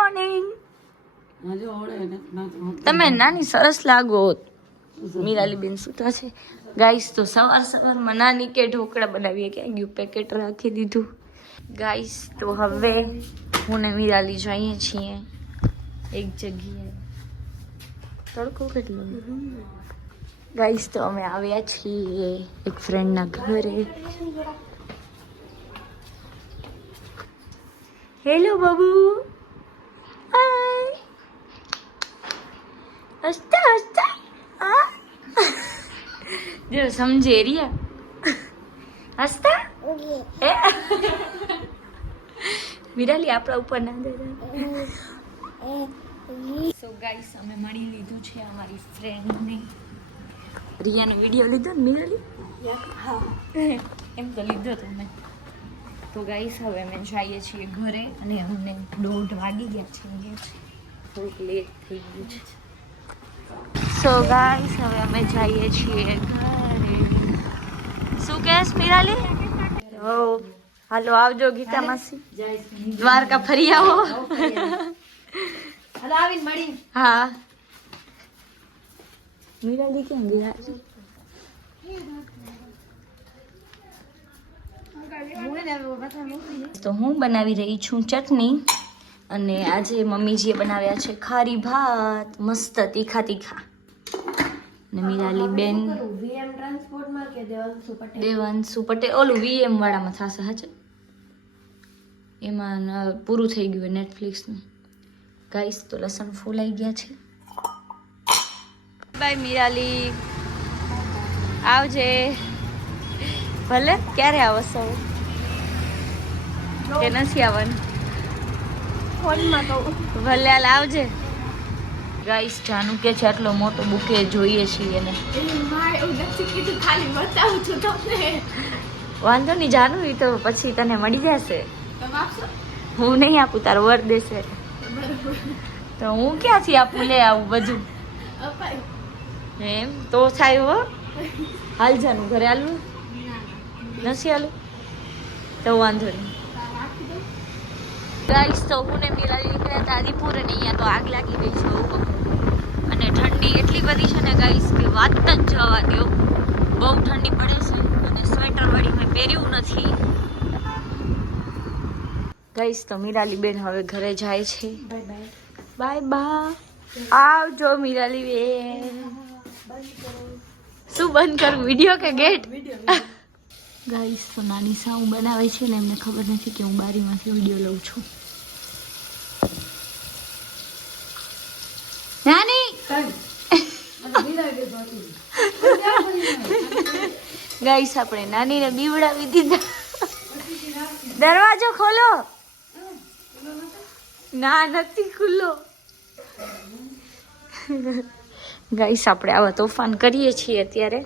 Morning. તમે નાની સરસ લાગો. મીરાલી બેન સુતા છે ગાઈસ. તો સવારમાં નાની કે ઢોકળા બનાવીએ. ક્યાં ગયું પેકેટ રાખી દીધું ગાઈસ. તો હવે હું ને મીરાલી જઈએ છીએ એક જગ્યાએ. તડકો કેટલો ગાઈસ. તો અમે આવ્યા છીએ એક ફ્રેન્ડના ઘરે. હેલો બાબુ. હાય. હસતા હસતા હા જો સમજે રિયા હસતા મીરાલી આપણા ઉપર ના દે. સો ગાઈસ અમે મળી લીધું છે અમારી ફ્રેન્ડને. રિયાનો વિડીયો લીધો ને મીરાલી? હા એમ તો લીધો તો મેં. તો ગાઈસ હવે અમે જઈએ છીએ ઘરે અને અમને 1:30 વાગી ગયા છે. થોડુંક લેટ થઈ ગયું છે. સો ગાઈસ હવે અમે જઈએ છીએ ઘરે. શું કહેશ મીરાલી? હો હાલો આવજો ગીતા માસી. દ્વારકા ફરી આવો. હાલો આવીને મળી. હા મીરાલી કેમ ગયા છે? તો હું બનાવી રહી છું ચટણી અને આજે મમ્મીજીએ બનાવ્યા છે ખારી ભાત મસ્ત તીખા તીખા. ને મીરાલી બેન વીએમ ટ્રાન્સપોર્ટમાં કે દેવાંશુ પટેલ ઓલું વીએમ વાળામાં થશે. હા એમાં પૂરું થઈ ગયું નેટફ્લિક્સનું. ગાઈસ તો લસણ ફૂલાઈ ગયા છે. બાય મીરાલી આવજે. ભલે ક્યારે આવશો કે નથી આવવાનું? ફોનમાં કહું. ભલે હાલ આવજે. ગાઈસ જાનું કે છે આટલો મોટો બુકે જોઈએ છીએ એને. ખાલી બતાવું છું તમને. વાંધો નહીં જાનું, એ તો પછી તને મળી જશે. હું નહીં આપું, તારો વર દેશે. તો હું ક્યાંથી આપું? લે આવું બધું એમ તો થાય હો. હાલ જાનું ઘરે હાલવું નથી હાલું તો વાંધો નહીં. ગાઈસ તો હું ને મીરાલી નીકળ્યા હતા આદિપુર અને અહીંયા તો આગ લાગી ગઈ છે અને ઠંડી એટલી બધી છે ને ગાઈસ કે વાત જ જવા દો. બહુ ઠંડી પડે છે અને સ્વેટર વળી મેં પહેર્યું નથી. ગાઈસ તો મીરાલી બેન હવે ઘરે જાય છે. Bye bye. આવજો મીરાલી બેન. શું બંધ કરું? વિડીયો કે ગેટ? ગાઈસ તો નાની સાઉ બનાવે છે ને એમને ખબર નથી કે હું બારીમાંથી વિડીયો લઉં છું. નાની ગાઈસ આપણે નાનીને બીવડાવી દીધા. દરવાજો ખોલો. ના નથી ખુલ્લો. ગાઈસ આપણે આવા તોફાન કરીએ છીએ અત્યારે.